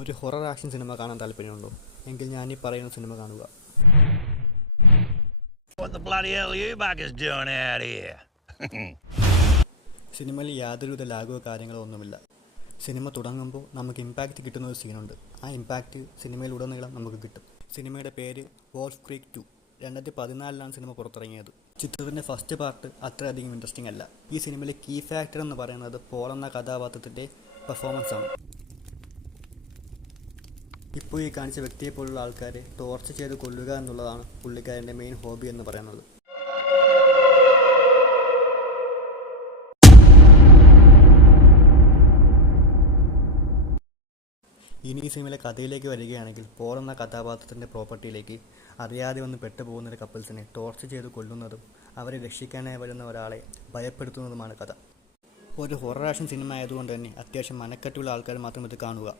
ഒരു horror action cinema കാണാൻ താല്പര്യമുണ്ടോ? എങ്കിൽ ഞാൻ ഈ പറയുന്ന സിനിമ കാണുക. What the bloody hell are you buggers doing out here? സിനിമയിൽ യാതൊരുവിധ ലാഗോ കാര്യങ്ങളോ ഒന്നുമില്ല. സിനിമ തുടങ്ങുമ്പോൾ നമുക്ക് ഇമ്പാക്റ്റ് കിട്ടുന്ന ഒരു സീനുണ്ട്. ആ ഇമ്പാക്റ്റ് സിനിമയിലുടനീളം നമുക്ക് കിട്ടും. സിനിമയുടെ പേര് വോൾഫ് ക്രീക്ക് 2. 2014 സിനിമ പുറത്തിറങ്ങിയത്. ചിത്രത്തിൻ്റെ ഫസ്റ്റ് പാർട്ട് അത്രയധികം ഇൻട്രസ്റ്റിംഗ് അല്ല. ഈ സിനിമയിലെ കീ ഫാക്ടർ എന്ന് പറയുന്നത് പോൾ എന്ന കഥാപാത്രത്തിൻ്റെ പെർഫോമൻസ് ആണ്. ഇപ്പോൾ ഈ കാണിച്ച വ്യക്തിയെപ്പോലുള്ള ആൾക്കാരെ ടോർച്ചർ ചെയ്ത് കൊല്ലുക എന്നുള്ളതാണ് പുള്ളിക്കാരൻ്റെ മെയിൻ ഹോബി എന്ന് പറയുന്നത്. ഇനി ഈ സിനിമയിലെ കഥയിലേക്ക് വരികയാണെങ്കിൽ, പോൾ എന്ന കഥാപാത്രത്തിൻ്റെ പ്രോപ്പർട്ടിയിലേക്ക് അറിയാതെ വന്ന് പെട്ടുപോകുന്ന ഒരു കപ്പിൾസിനെ ടോർച്ചർ ചെയ്ത് കൊല്ലുന്നതും അവരെ രക്ഷിക്കാനായി വരുന്ന ഒരാളെ ഭയപ്പെടുത്തുന്നതുമാണ് കഥ. ഒരു ഹൊറർ ആക്ഷൻ സിനിമ ആയതുകൊണ്ട് തന്നെ അത്യാവശ്യം മനക്കെട്ടുള്ള ആൾക്കാർ മാത്രം ഇത് കാണുക.